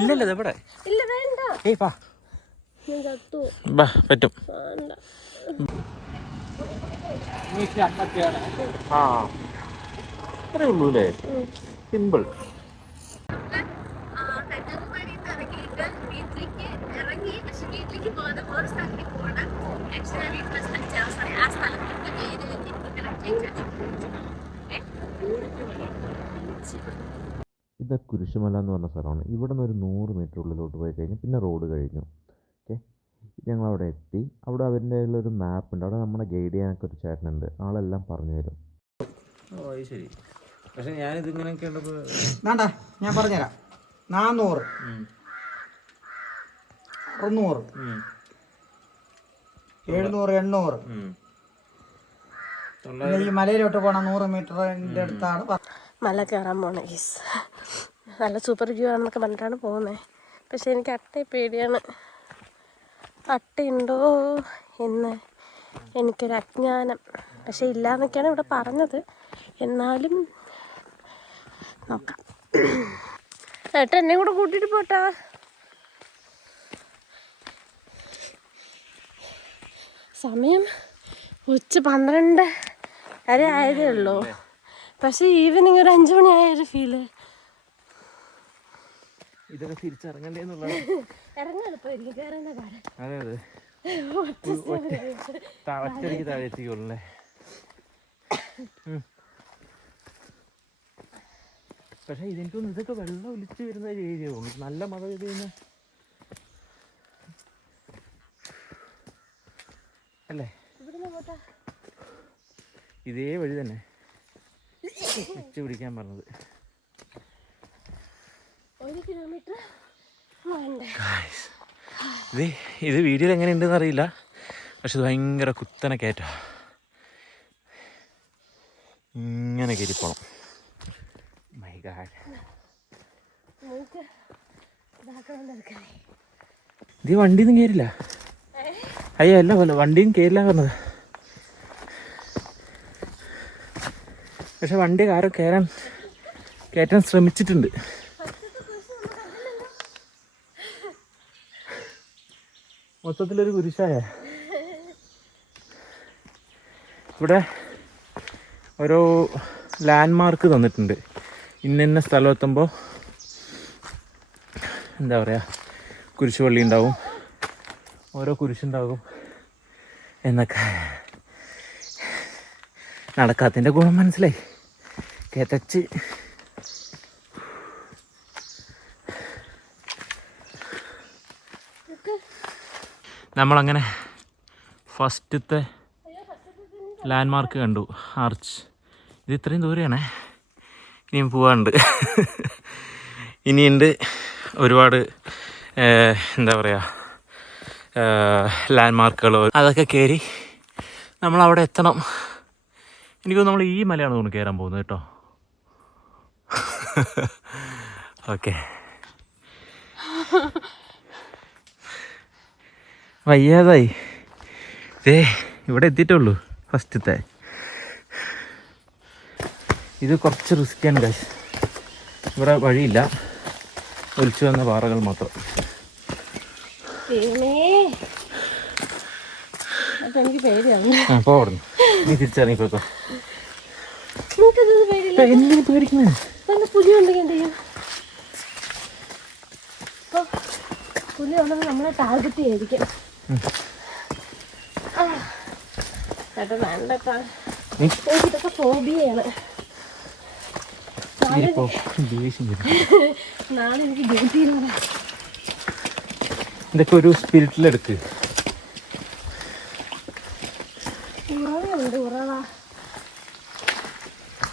ഇല്ലല്ലോ ഇതെവിടെ ഇല്ല വേണ്ട. ഏയ് പാ ബാ പറ്റും. വേണ്ട. ആ. അത്രേ ഉള്ളൂ അല്ലേ? സിമ്പിൾ കന്യാകുമാരി ഇറങ്ങിയിട്ട് വീട്ടിലേക്ക് ഇറങ്ങി പക്ഷെ വീട്ടിലേക്ക് പോകാതെ വേറെ സ്ഥലത്തേക്ക് പോകണം ആക്ച്വലി വീട്ടിലെ സ്ഥലം ആ സ്ഥലത്തിന്റെ പേര് ഇത് കുരിശുമല എന്ന് പറഞ്ഞ സ്ഥലമാണ്. ഇവിടെ നിന്ന് ഒരു നൂറ് മീറ്റർ ഉള്ളിലോട്ട് പോയി കഴിഞ്ഞാൽ പിന്നെ റോഡ് കഴിഞ്ഞു. ഓക്കെ ഞങ്ങൾ അവിടെ എത്തി. അവിടെ അവരുടെ ഒരു മാപ്പ് ഉണ്ട്. അവിടെ നമ്മുടെ ഗൈഡ് ചെയ്യാനൊക്കെ ഒരു ചേട്ടനുണ്ട്. ആളെല്ലാം പറഞ്ഞു തരും. ഓ ശരി. പക്ഷെ ഞാൻ ഇതിങ്ങനെ വേണ്ട ഞാൻ പറഞ്ഞുതരാം. നാന്നൂറ്. അറുന്നൂറ്. എഴുന്നൂറ് എണ്ണൂറ്. ഈ മലയിലോട്ട് പോണ നൂറ് മീറ്ററിന്റെ അടുത്താണ് മല കയറാൻ പോണേ ഗീസ് നല്ല സൂപ്പർ വ്യൂ ആണെന്നൊക്കെ പറഞ്ഞിട്ടാണ് പോകുന്നത് പക്ഷെ എനിക്ക് അട്ടയെ പേടിയാണ്. അട്ടയുണ്ടോ എന്ന് എനിക്കൊരു അജ്ഞാനം. പക്ഷെ ഇല്ല എന്നൊക്കെയാണ് ഇവിടെ പറഞ്ഞത്. എന്നാലും നോക്കാം. ഏട്ടാ എന്നെ കൂടെ കൂട്ടിയിട്ട് പോട്ടാ. സമയം ഉച്ച പന്ത്രണ്ട് വരെ ആയതേ ഉള്ളൂ. പക്ഷെ ഈവനിങ് ഒരു അഞ്ചു മണി ആയൊരു ഫീൽ ഇതൊക്കെ തിരിച്ചിറങ്ങണ്ടേ അതെ അതെ. ഒറ്റയ്ക്ക് താഴെ എത്തിക്കുള്ളൂ അല്ലേ? പക്ഷെ ഇതെനിക്കൊന്നും ഇതൊക്കെ വെള്ളം ഒലിച്ചു വരുന്ന ഒരു ഏരിയ തോന്നുന്നു നല്ല മഴ പെയ്ത് കഴിഞ്ഞാൽ അല്ലേ? ഇതേ വഴി തന്നെ. വെച്ച് പിടിക്കാൻ പറഞ്ഞത്. ഒരു കിലോമീറ്റർ ഇത് ഇത് വീഡിയോയിൽ എങ്ങനെ ഉണ്ടെന്ന് അറിയില്ല. പക്ഷെ ഇത് ഭയങ്കര കുത്തനെ കയറ്റ. ഇങ്ങനെ കയറിപ്പോണം. മൈ ഗാഡ് ഇത് വണ്ടിയൊന്നും കയറില്ല. അയ്യോ അല്ല പോലെ വണ്ടിയും കയറില്ല പറഞ്ഞത് പക്ഷെ വണ്ടി ആരും കയറാൻ കയറ്റാൻ ശ്രമിച്ചിട്ടുണ്ട്. മൊത്തത്തിലൊരു കുരിശായ. ഇവിടെ ഓരോ ലാൻഡ് മാർക്ക് തന്നിട്ടുണ്ട്. ഇന്ന സ്ഥലം എത്തുമ്പോൾ എന്താ പറയുക കുരിശുപള്ളി ഉണ്ടാവും. ഓരോ കുരിശുണ്ടാകും എന്നൊക്കെ നടക്കാത്തതിന്റെ ഗുണം മനസ്സിലായി. കേതച്ച് നമ്മളങ്ങനെ ഫസ്റ്റത്തെ ലാൻഡ് മാർക്ക് കണ്ടു ആർച്ച്. ഇത് ഇത്രയും ദൂരെയാണേ. ഇനിയും പോവാണ്ട് ഇനിയുണ്ട് ഒരുപാട് എന്താ പറയുക ലാൻഡ് മാർക്കുകളോ അതൊക്കെ കയറി നമ്മൾ അവിടെ എത്തണം. എനിക്ക് നമ്മൾ ഈ മലയാണ് തോന്നുന്നു കയറാൻ പോകുന്നത് കേട്ടോ. ഓക്കെ. വയ്യാതായി. ദേ ഇവിടെ എത്തിയിട്ടുള്ളൂ ഫസ്റ്റത്തെ. ഇത് കുറച്ച് റിസ്ക്കിയാണ് കാശ് ഇവിടെ വഴിയില്ല. ഒലിച്ചു വന്ന പാറകൾ മാത്രം. എനിക്ക് പേടിയാണ്. ആ പോ അവിടുന്ന്. നീ തിരിച്ചിറങ്ങിപ്പോക്കോ നിനക്കത് പേടിയില്ല. എന്തിനു പേടിക്കുന്നു? നല്ല പുലി ഉണ്ടെങ്കിൽ എന്ത് ചെയ്യും? പുലി നമ്മളെ ടാർഗറ്റ് ചെയ്തിരിക്കും. ചേട്ടാ ഫോബിയാണ് നാളെ എനിക്ക് ഡ്യൂട്ടിയിലാണ് ഇതൊക്കെ ഒരു സ്പിരിറ്റിലെടുക്ക് ഉറവയുണ്ട് ഉറവ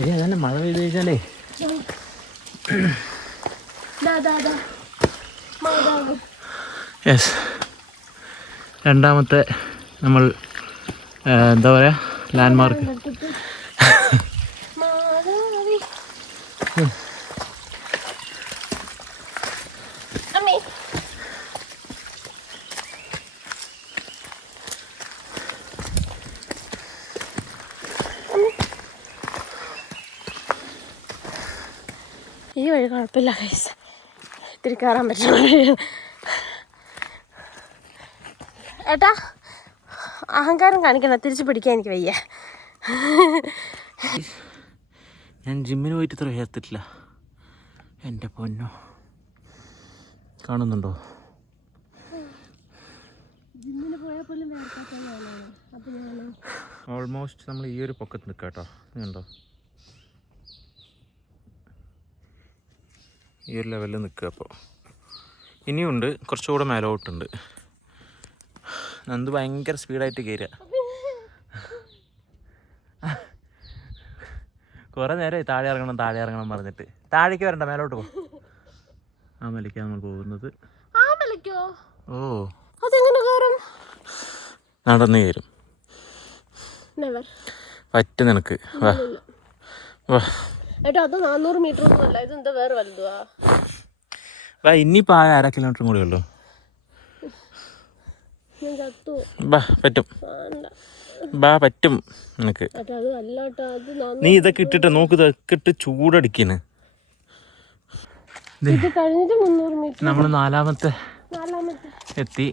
ഏ അതന്നെ മഴ പെയ്ത് കഴിച്ചാലേ യെസ് രണ്ടാമത്തെ നമ്മൾ എന്താ പറയുക ലാൻഡ് മാർക്ക് എടുത്തിട്ട് മാതാവേ അമ്മേ ഈ വഴി കുഴപ്പമില്ല കൈസ് ഇത്തിരി കയറാൻ പറ്റുന്ന വഴിയാണ് ഏട്ടാ അഹങ്കാരം കാണിക്കണം തിരിച്ചു പിടിക്കാൻ എനിക്ക് വയ്യ. ഞാൻ ജിമ്മിന് പോയിട്ട് ഇത്ര ഉയർത്തിട്ടില്ല എന്റെ പൊന്നോ. കാണുന്നുണ്ടോ? ഓൾമോസ്റ്റ് നമ്മൾ ഈ ഒരു പൊക്കത്ത് നിൽക്കാം കേട്ടോ കണ്ടോ ഈ ഒരു ലെവലിൽ നിൽക്കുക അപ്പോൾ. ഇനിയുണ്ട് കുറച്ചുകൂടെ മേലോട്ടുണ്ട്. നന്ദ് ഭയങ്കര സ്പീഡായിട്ട് കയറുക. കുറേ നേരമായി താഴെ ഇറങ്ങണം താഴെ ഇറങ്ങണം പറഞ്ഞിട്ട്. താഴേക്ക് വരണ്ട മേലോട്ട് പോ. ആ മലയ്ക്കാണ് നമ്മൾ പോകുന്നത്. ഓ. അതെങ്ങനെ കയറും? നടന്നു കയറും. പറ്റും പറ്റ നിനക്ക്. വാ. വാ. ഏട്ടാ അത് നാനൂറ് മീറ്റർ ഒന്നും അല്ല. ഇതെന്താ വേറെ വലുതുവാ? വാ ഇനിയിപ്പോൾ ആ അര കിലോമീറ്ററും കൂടെ ഉള്ളൂ. ഞാൻ ചത്തു. ബാ പറ്റും. വേണ്ട. ബാ പറ്റും നിനക്ക്. ഏട്ടാ അത് അല്ല ഏട്ടാ അത് നാനൂറ് നീ ഇതൊക്കെ ഇട്ടിട്ട് നോക്ക് ഇതൊക്കെ ഇട്ട് ചൂടടിക്കണ്. ഇത് കഴിഞ്ഞിട്ട് മുന്നൂറ് മീറ്റർ നമ്മൾ നാലാമത്തെ നാലാമത്തെ. എത്തി.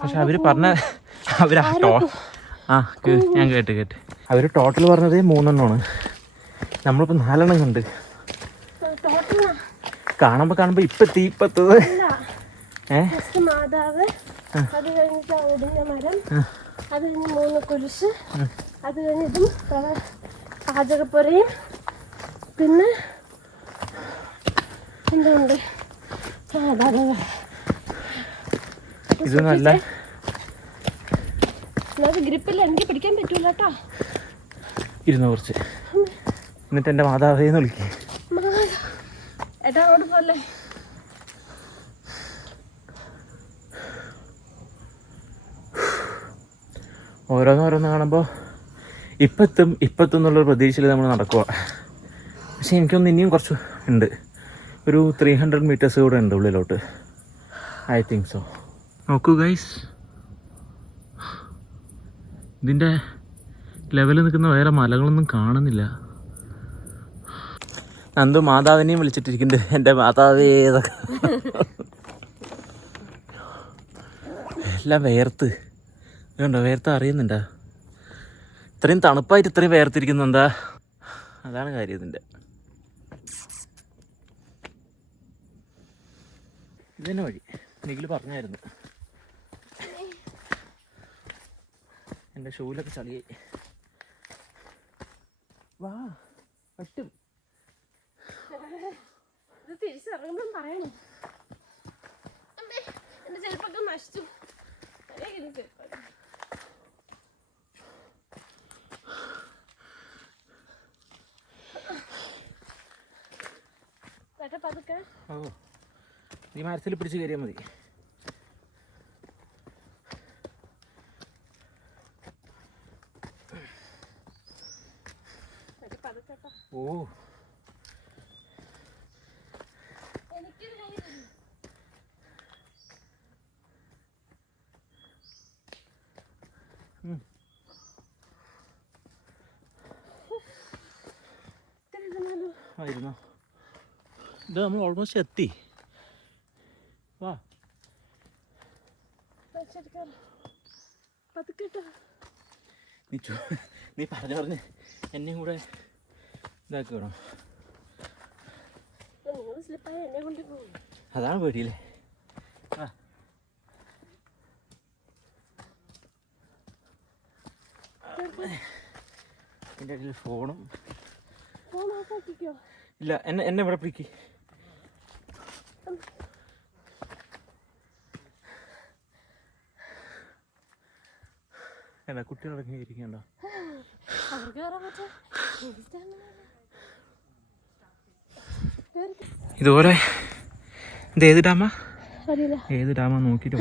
പക്ഷെ അവർ പറഞ്ഞ അവരാ ആ ടോ ആ കേ- ഞാൻ കേട്ട് കേട്ട്. അവർ ടോട്ടൽ പറഞ്ഞത് മൂന്നെണ്ണമാണ്. നമ്മളിപ്പോ നാലെണ്ണം കണ്ട്. ടോട്ടൽ കാണുമ്പോ കാണുമ്പോ ഇപ്പൊ തീപ്പത്തത് ഇപ്പൊ എത്തത് അല്ല ഏ? ഫസ്റ്റ് മാതാവ് അത് കഴിഞ്ഞിട്ട് ഒടിഞ്ഞ മരം അത് കഴിഞ്ഞ് മൂന്ന് കുരിശ് അത് കഴിഞ്ഞ് ഇതും പാചകപ്പുരയും. പിന്നെ എന്തുണ്ട്. ഇത് നല്ല ഗ്രിപ്പില്ല എനിക്ക് പിടിക്കാൻ പറ്റൂല കേട്ടോ. ഇരുന്ന് കുറച്ച്. എന്നിട്ട് എന്റെ മാതാവേന്ന് വിളിക്കേ. ഏട്ടാ അങ്ങോട്ട് പോലെ ഓരോന്നോരോന്ന് കാണുമ്പോൾ ഇപ്പത്തും ഇപ്പത്തും എന്നുള്ളൊരു പ്രതീക്ഷയിൽ നമ്മൾ നടക്കുക പക്ഷെ എനിക്കൊന്ന് ഇനിയും കുറച്ച് ഉണ്ട്. ഒരു ത്രീ ഹൺഡ്രഡ് മീറ്റേഴ്സ് കൂടെ ഉണ്ട് ഉള്ളിലോട്ട്. ഐ തിങ്ക് സോ നോക്കൂ ഗൈസ് ഇതിന്റെ ലെവലിൽ നിൽക്കുന്ന വേറെ മലകളൊന്നും കാണുന്നില്ല. നന്ദു മാതാവിനെയും വിളിച്ചിട്ടിരിക്കുന്നുണ്ട്. എന്റെ മാതാവേ. എല്ലാം വേർത്ത്. ഇതുണ്ടോ? വേർത്ത് അറിയുന്നുണ്ടോ? ഇത്രയും തണുപ്പായിട്ട് ഇത്രയും വേർത്തിരിക്കുന്നുണ്ടാ അതാണ് കാര്യം ഇതിന്റെ. ഇതന്നെ വഴി. നിഖിൽ പറഞ്ഞായിരുന്നു. എന്റെ ഷൂലൊക്കെ ചളിയായി. വാ പറ്റും. ഇത് തിരിച്ചിറങ്ങുമ്പം പറയണം. അമ്മേ എന്റെ ചെരുപ്പൊക്കെ നശിച്ചു. നീ മരത്തിൽ പിടിച്ച് കയറിയാൽ മതി. ഓ എനിക്കൊരു കൈ തരൂ. ഉം. ഇത്തിരി ഇരുന്നാലോ? ആയിരുന്നോ ഇത് നമ്മൾ ഓൾമോസ്റ്റ് എത്തി. വാ. നീ നീ പറഞ്ഞു പറഞ്ഞ് എന്നെയും കൂടെ ഇതാക്കി വേണം അതാണ് പേടിയില്ലേ? ആ. എന്റെ ഇടയിൽ ഫോണും ഇല്ല എന്നെ എന്നെ ഇവിടെ പിടിക്ക്. എന്താ കുട്ടികളൊക്കെ ഇരിക്കണ്ടോ. ഇതുപോലെ ഇത് ഏത് ഡാമാ? ഏത് ഡാമാ നോക്കിട്ട്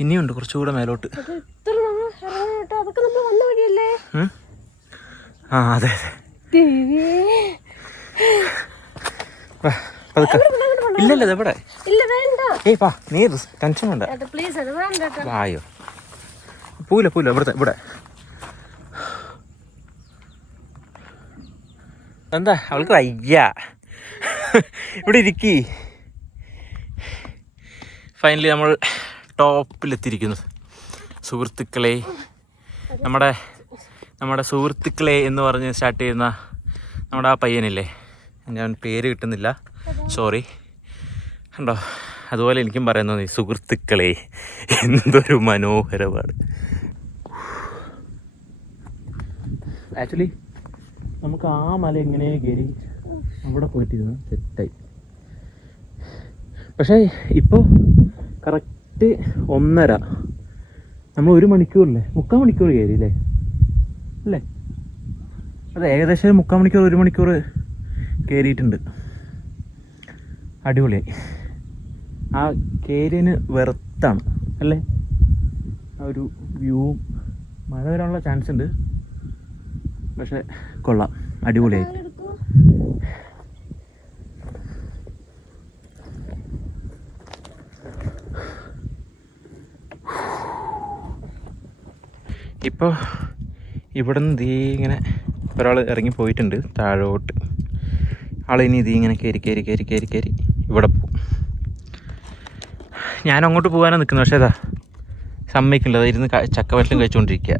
ഇനിയുണ്ട് കുറച്ചുകൂടെ മേലോട്ട് അത് ഇത്ര നമ്മൾ ഇറങ്ങണം കേട്ടോ അതൊക്കെ നമ്മൾ വന്ന വഴിയല്ലേ ഉം? ആ അതെ അതെ. ഇല്ലല്ല ഇത് ഇല്ല വേണ്ട. ഏയ് പാ നീ ടെൻഷൻ വേണ്ട. വായോ. പൂല പൂല ഇവിടുത്തെ ഇവിടെ. എന്താ അവൾക്ക് വയ്യ. ഇവിടെ ഇരിക്കി. ഫൈനലി നമ്മൾ ടോപ്പിലെത്തിയിരിക്കുന്നു സുഹൃത്തുക്കളെ നമ്മുടെ നമ്മുടെ സുഹൃത്തുക്കളെ എന്ന് പറഞ്ഞ് സ്റ്റാർട്ട് ചെയ്യുന്ന നമ്മുടെ ആ പയ്യനില്ലേ? ഞാൻ പേര് കിട്ടുന്നില്ല. സോറി കണ്ടോ? അതുപോലെ എനിക്കും പറയാൻ തോന്നി സുഹൃത്തുക്കളെ. എന്തൊരു മനോഹരമാണ്. ആക്ച്വലി നമുക്ക് ആ മല എങ്ങനെ കയറി അവിടെ പോയിട്ടിരുന്നു സെറ്റായി പക്ഷേ ഇപ്പോൾ കറക്റ്റ് ഒന്നര. നമ്മൾ ഒരു മണിക്കൂറില്ലേ? മുക്കാൽ മണിക്കൂർ കയറി അല്ലേ അല്ലേ? അത് ഏകദേശം മുക്കാൽ മണിക്കൂർ ഒരു മണിക്കൂർ കയറിയിട്ടുണ്ട് അടിപൊളിയായി. ആ കയറിന് വെറുത്താണ് അല്ലേ? ആ ഒരു വ്യൂവും മഴ വരാനുള്ള ചാൻസ് ഉണ്ട്. പക്ഷെ കൊള്ളാം അടിപൊളിയായി. ഇപ്പോൾ ഇവിടെ നിന്ന് ദീ ഇങ്ങനെ ഒരാൾ ഇറങ്ങി പോയിട്ടുണ്ട്. താഴോട്ട്. ആളിനി ദീ ഇങ്ങനെ കയറി കയറി കയറി കയറി കയറി ഇവിടെ പോകും ഞാൻ അങ്ങോട്ട് പോകാനാണ് നിൽക്കുന്നത് പക്ഷേ അതാ സമ്മതിക്കില്ല. അതാ ഇരുന്ന് ക- ചക്കവറ്റലും കഴിച്ചുകൊണ്ടിരിക്കുക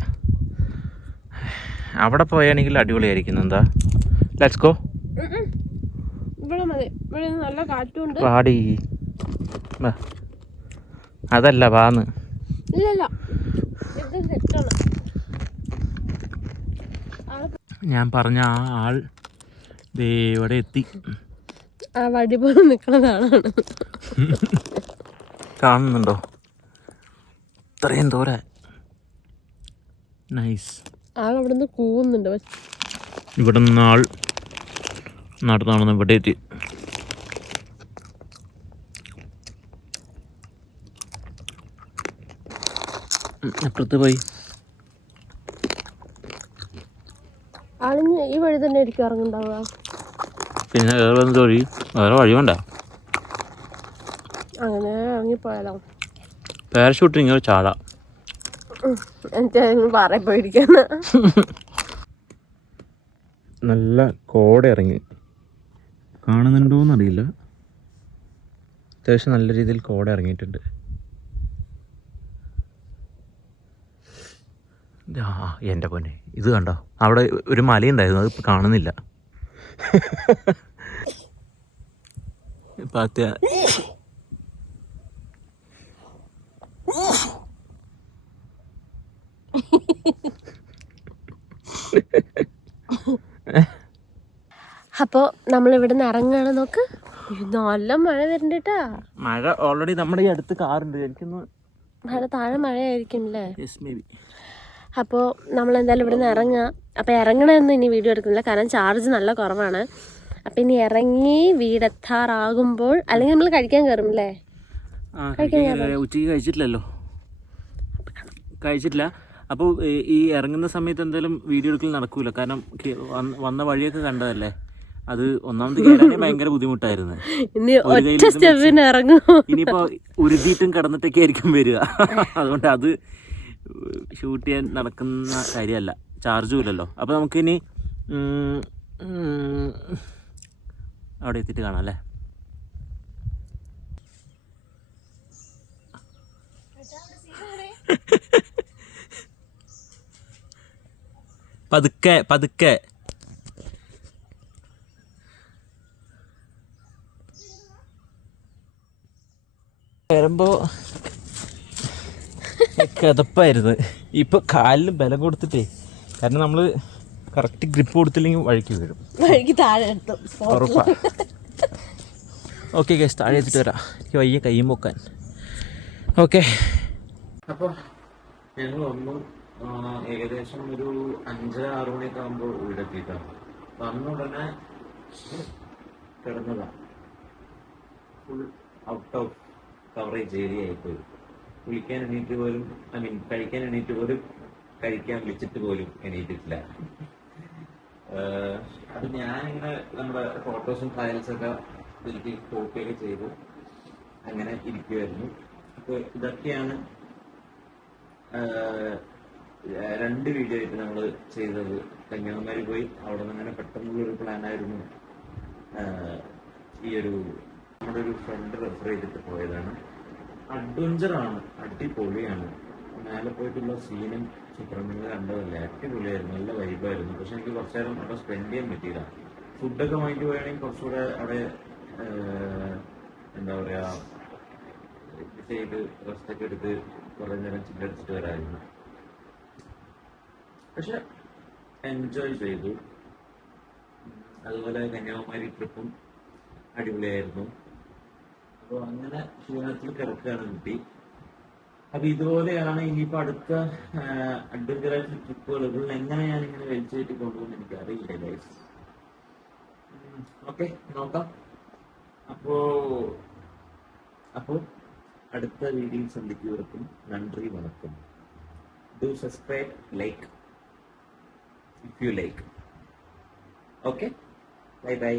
അവിടെ പോയാണെങ്കിൽ അടിപൊളിയായിരിക്കുന്നു എന്താ? ലെറ്റ്സ് ഗോ പാടി. അതല്ല വാന്ന്. ഇല്ല ഇല്ല ഇത് സെറ്റാണ്. ഞാൻ പറഞ്ഞ ആ ആൾ ദേവിടെ എത്തി. ആ വഴി പോലെ നിൽക്കുന്നതാണ് കാണുന്നുണ്ടോ? ഇത്രയും ദൂരെ. നൈസ് ആൾ അവിടുന്ന് കൂവുന്നുണ്ട്. ഇവിടെ നിന്ന് ആൾ നടന്നാണെന്ന് ഇവിടെ എത്തി. അപ്പുറത്ത് പോയി ആളിന് ഈ വഴി തന്നെ ആയിരിക്കും ഇറങ്ങുണ്ടാവുക പിന്നെ വേറെ എന്ത് വഴി? വേറെ വഴി വേണ്ട. അങ്ങനെ ഇറങ്ങിപ്പോയാലോ. പാരഷൂട്ടിങ് ഒരു ചാട. പാറയിൽ നല്ല കോട ഇറങ്ങി. കാണുന്നുണ്ടോന്നറിയില്ല. അത്യാവശ്യം നല്ല രീതിയിൽ കോട ഇറങ്ങിയിട്ടുണ്ട്. എന്റെ പൊന്നെ. ഇത് കണ്ടോ? അവിടെ ഒരു മലയുണ്ടായിരുന്നു അത് കാണുന്നില്ല. അപ്പോ അത്യാ അപ്പോൾ നമ്മൾ ഇവിടെ നിന്ന് ഇറങ്ങുകയാണ് നോക്ക്. നല്ല മഴ വരുന്നുണ്ടാ മഴ ഓൾറെഡി നമ്മുടെ ഈ അടുത്ത് കാറുണ്ട്. എനിക്കൊന്ന് മഴ താഴെ മഴയായിരിക്കും അല്ലേ യെസ് മേ ബി അപ്പോൾ നമ്മൾ എന്തായാലും ഇവിടെ നിന്ന് ഇറങ്ങുക. അപ്പോൾ ഇറങ്ങണമെന്ന് ഇനി വീഡിയോ എടുക്കുന്നില്ല. കാരണം ചാർജ് നല്ല കുറവാണ്. അപ്പോൾ ഇനി ഇറങ്ങി വീടെത്താറാകുമ്പോൾ അല്ലെങ്കിൽ നമ്മൾ കഴിക്കാൻ കയറും. അല്ലേ ഉച്ചയ്ക്ക് കഴിച്ചിട്ടില്ലല്ലോ? കഴിച്ചിട്ടില്ല. അപ്പോൾ ഈ ഇറങ്ങുന്ന സമയത്ത് എന്തായാലും വീഡിയോ എടുക്കൽ നടക്കൂല. കാരണം വന്ന- വഴിയൊക്കെ കണ്ടതല്ലേ? അത് ഒന്നാമത് കയറാനേ ഭയങ്കര ബുദ്ധിമുട്ടായിരുന്നു. ഇനി ഒരു ഒറ്റ കയ്യിലിരുന്ന് സ്റ്റെപ്പിന് ഇറങ്ങും. ഇനിയിപ്പോൾ ഉരുതിയിട്ടും കടന്നിട്ടൊക്കെ ആയിരിക്കും വരിക. അതുകൊണ്ട് അത് ഷൂട്ട് ചെയ്യാൻ നടക്കുന്ന കാര്യമല്ല. ചാർജും ഇല്ലല്ലോ. അപ്പോൾ നമുക്കിനി അവിടെ എത്തിയിട്ട് കാണാം അല്ലേ? പതുക്കെ പതുക്കെ. വരുമ്പോ കിതപ്പായിരുന്നു ഇപ്പൊ കാലിന് ബലം കൊടുത്തിട്ടേ കാരണം നമ്മൾ കറക്റ്റ് ഗ്രിപ്പ് കൊടുത്തില്ലെങ്കിൽ വഴിക്ക് വീഴും. വഴിക്ക് താഴെ എടുത്തു ഉറപ്പാ. ഓക്കെ ഗസ് താഴെ എത്തിട്ട് വരാം. എനിക്ക് വയ്യ കൈ പൊക്കാൻ ഓക്കെ അപ്പോൾ ഞങ്ങൾ വന്നു ഏകദേശം ഒരു അഞ്ചര ആറു മണിയൊക്കെ ആകുമ്പോൾ വീടെത്തിയിട്ടാണ്. വന്ന ഉടനെ കിടന്നതാ. Full out of coverage area ആയിപ്പോയി. കുളിക്കാൻ എണീറ്റ് പോലും ഐ മീൻ കഴിക്കാൻ എണീറ്റ് പോലും കഴിക്കാൻ വിളിച്ചിട്ട് പോലും എണീറ്റിട്ടില്ല. അത് ഞാനിങ്ങനെ നമ്മുടെ ഫോട്ടോസും ഫയൽസ് ഒക്കെ തിരുത്തി കോപ്പിയൊക്കെ ചെയ്തു. അങ്ങനെ ഇരിക്കുമായിരുന്നു അപ്പൊ ഇതൊക്കെയാണ് രണ്ട് വീഡിയോ ആയിട്ട് നമ്മൾ ചെയ്തത്. കന്യാകുമാരി പോയി അവിടെ നിന്ന് അങ്ങനെ പെട്ടെന്നുള്ള ഒരു പ്ലാൻ ആയിരുന്നു. ആഹ്, ഈ ഒരു നമ്മുടെ ഒരു ഫ്രണ്ട് റെഫർ ചെയ്തിട്ട് പോയതാണ്. അഡ്വഞ്ചർ ആണ്. അടിപൊളിയാണ്. മേലെ പോയിട്ടുള്ള സീനും ചിത്രം നിങ്ങൾ കണ്ടതല്ലേ? അടിപൊളിയായിരുന്നു. നല്ല വൈബായിരുന്നു പക്ഷെ എനിക്ക് കുറച്ചു നേരം അവിടെ സ്പെൻഡ് ചെയ്യാൻ പറ്റിയില്ല. ഫുഡൊക്കെ വാങ്ങിട്ട് പോയാണെങ്കിൽ കുറച്ചുകൂടെ അവിടെ എന്താ പറയാ ചെയ്ത് റെസ്റ്റൊക്കെ എടുത്ത് കുറെ നേരം ചില്ലടിച്ചിട്ട് വരായിരുന്നു പക്ഷെ എൻജോയ് ചെയ്തു. അതുപോലെ കന്യാകുമാരി ട്രിപ്പും അടിപൊളിയായിരുന്നു. അപ്പോൾ അങ്ങനെ ക്ഷീണത്തിൽ കിടക്കുകയാണ് കുട്ടി അപ്പൊ ഇതുപോലെയാണ് ഇനിയിപ്പോ അടുത്ത ആയിട്ടുള്ള ട്രിപ്പുകൾ ഇതിൽ എങ്ങനെ ഞാൻ ഇങ്ങനെ വലിച്ചേറ്റി കൊണ്ടുപോകുന്ന എനിക്ക് അറിയില്ല ഗൈസ് ഓക്കെ നോക്കാം. അപ്പോ അപ്പോ അടുത്ത വീഡിയോ സന്ധിക്കുന്നവർക്കും നന്ദി വണക്കം. Do subscribe like if you like okay bye bye